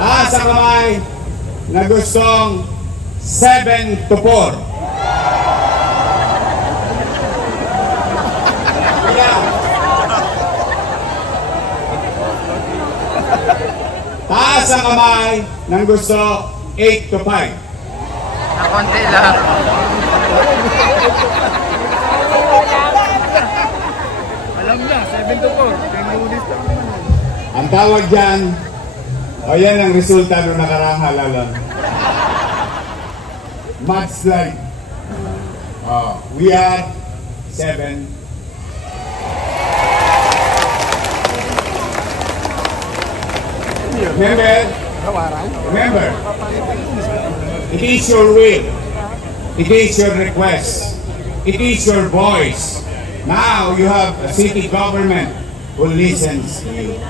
Taas ang kamay na gustong 7-4. Taas ang kamay ng gusto 8-5. Na konti lang. Alam na, 7-4. Ang tawag dyan, o yan ang resulta ng nakaraang halalan. Mudslide. We are 7. Remember, it is your will, it is your request, it is your voice. Now you have a city government who listens to you.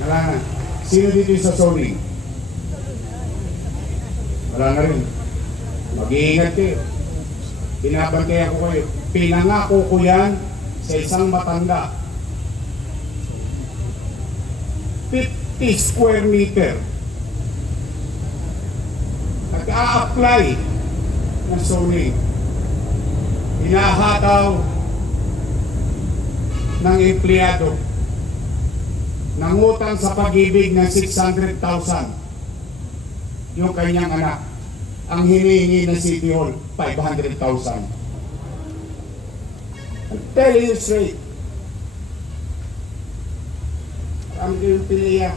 Wala na. Sino dito sa zoning? Wala na rin. Mag-iingat kayo. Binabantayan ko kayo. Pinangako ko yan sa isang matanda. 50 square meter. Nag-a-apply ng zoning. Hinahataw ng empleyado. Nangutang sa Pag-ibig ng 600,000 yung kanyang anak. Ang hinihingi ng City Hall, 500,000. I'm telling you straight. Ang yung piliya.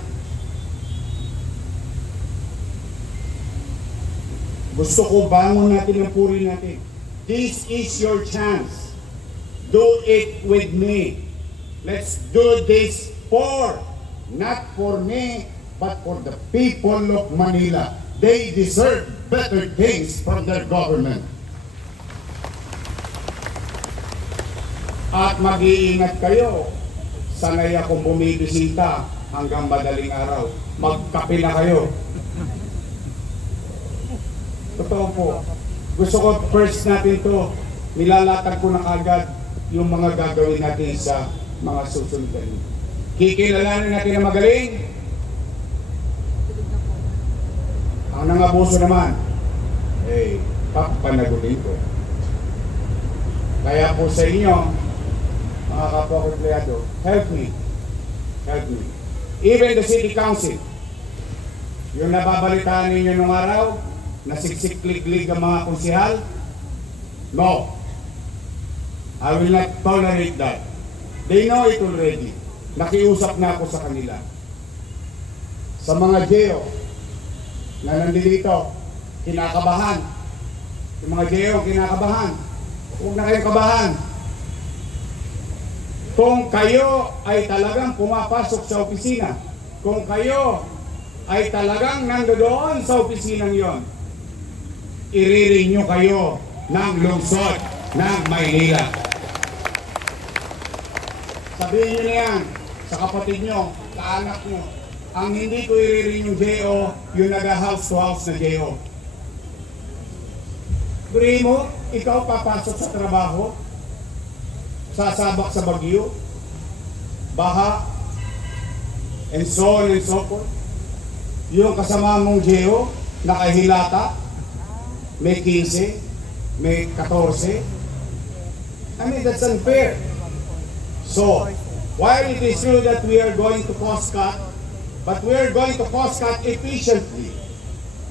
Gusto ko bangon natin ang puri natin. This is your chance. Do it with me. Let's do this not for me, but for the people of Manila. They deserve better things from their government. At mag-iingat kayo. Sanay akong bumibisita hanggang madaling araw. Magkape na kayo. Totoo po. Gusto ko first natin to, nilalatag ko na agad yung mga gagawin natin sa mga susunod. Kikilalanin natin na magaling. Ang nangabuso naman, papanagutin ko. Kaya po sa inyo, mga kapwa-empleyado, help me. Help me. Even the city council, yung nababalitaan ninyo nung araw, na siksik-lig-lig ang mga konsihal, no. I will not tolerate that. They know it already. Nakiusap na ako sa kanila. Sa mga GEO na nandito, kinakabahan. Yung mga GEO, kinakabahan. Huwag na kayong kabahan. Kung kayo ay talagang pumapasok sa opisina, kung kayo ay talagang nandoon sa opisinang yon, i-renew kayo ng lungsod ng Maynila. Sabihin nyo na yan sa kapatid nyo, sa anak nyo. Ang hindi ko i-renew GEO, yung nag-house to house na GEO. Guri mo, ikaw papasok sa trabaho, sasabak sa bagyo, baha, and so on and so forth. Yung kasama mong GEO, nakahilata, may 15, may 14. I mean, that's unfair. So, while it is true that we are going to cost cut, but we are going to cost cut efficiently.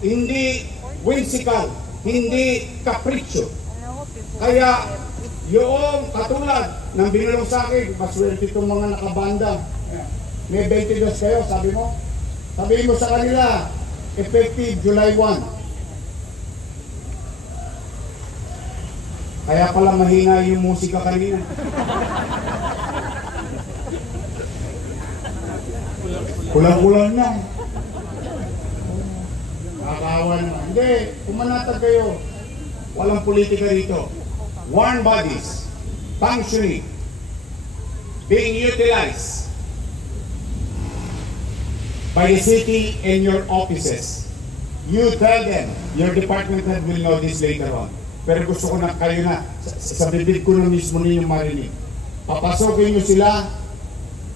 Hindi whimsical, hindi capriccio. Kaya, yung katulad ng binulong sa akin, maswerte itong mga nakabanda. May 22 kayo, sabi mo? Sabihin mo sa kanila, effective July 1. Kaya pala mahina yung musika kanina. Kulang-kulang na. Nakakawa na. Hindi, pumanatag kayo. Walang politika dito. Warm bodies, functioning, being utilized by the city and your offices. You tell them, your department head will know this later on. Pero gusto ko na kayo na, sa bibig ko na mismo ninyong marinig. Papasokin nyo sila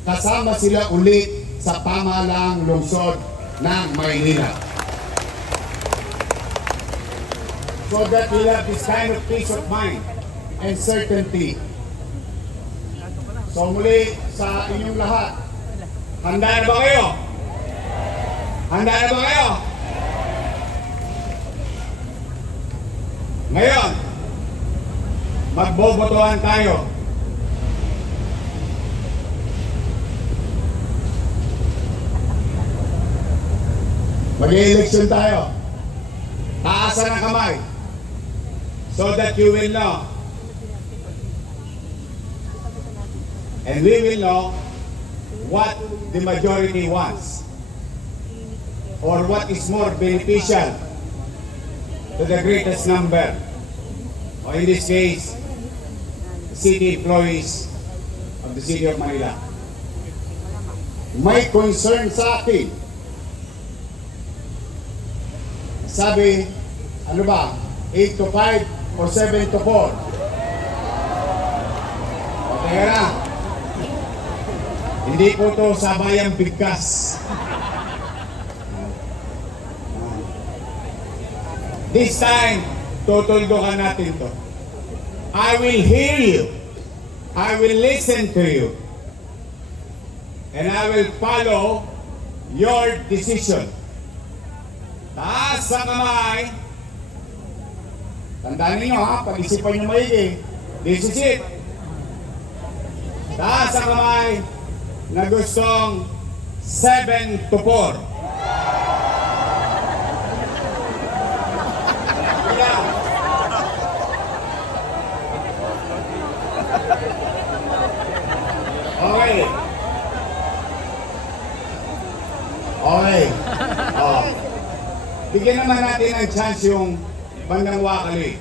kasama sila ulit sa pamahalaang lungsod ng Maynila. So that we'll have this kind of peace of mind and certainty. So muli sa inyong lahat, handa na ba kayo? Handa na ba kayo? Ngayon, magbobotohan tayo. Mag-election tayo. Taasan ang kamay so that you will know. And we will know what the majority wants or what is more beneficial to the greatest number, or in this case, city employees of the City of Manila. May concern sa akin. Sabi, ano ba, 8 to 5 or 7 to 4? O, teka na. Hindi po to sabayang bigkas. This time, tutuldukan natin to. I will hear you. I will listen to you. And I will follow your decision. Taas sa kamay. Tandaan ninyo ha, pag-isipan nyo maigi. This is it. Taas sa kamay na gustong 7 to 4. Okay. Okay. Oh. Bigyan naman natin ng chance yung bandang wakali.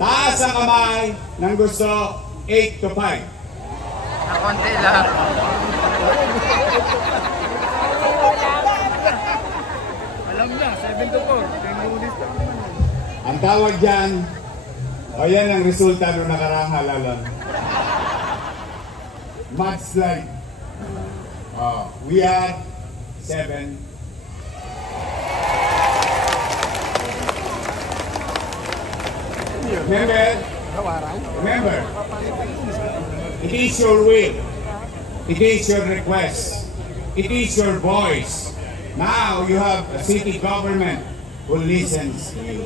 Taas ang kamay ng gusto 8 to 5. Na konti lang. Alam na, 7 to 4. Ang tawag dyan, o yan ang resulta nung nakaraang halalan. Mudslide. We are 7. Remember, it is your will, it is your request, it is your voice. Now you have a city government who listens to you.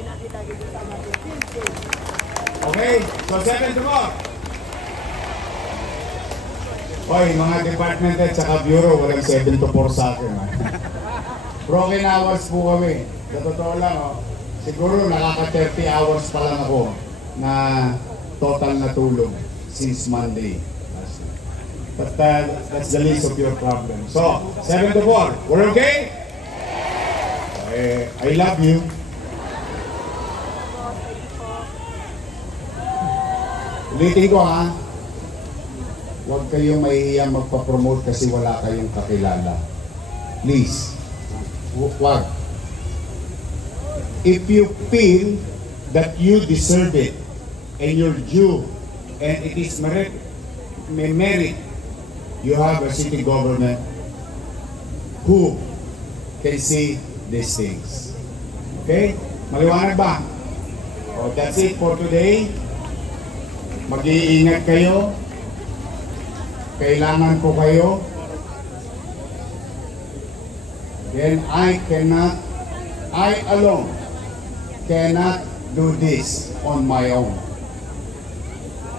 Okay, so 7 to 4. Oy, mga department at saka bureau, walang 7 to 4 sa akin. Broken hours po kami. Sa totoo lang, siguro nakaka 30 hours pa lang ako na total na tulog since Monday. But that's the least of your problem. So, 7 to 4. We're okay? I love you. Ulitin ko ha. Huwag kayong mahihiyang magpa-promote kasi wala kayong kakilala. Please. Huwag. If you feel that you deserve it and you're due and it is merit, you have a city government who can see these things. Okay? Maliwanag ba? So that's it for today. Mag-iingat kayo. Kailangan ko kayo. Then I alone cannot do this on my own.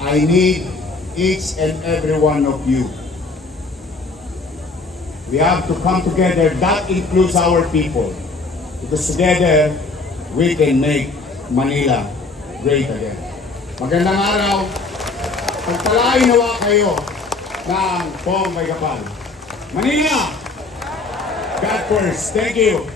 I need each and every one of you. We have to come together. That includes our people. Because together, we can make Manila great again. Magandang araw. Pagpalain nawa kayo ng Pong May Kapal. Manila! God first. Thank you.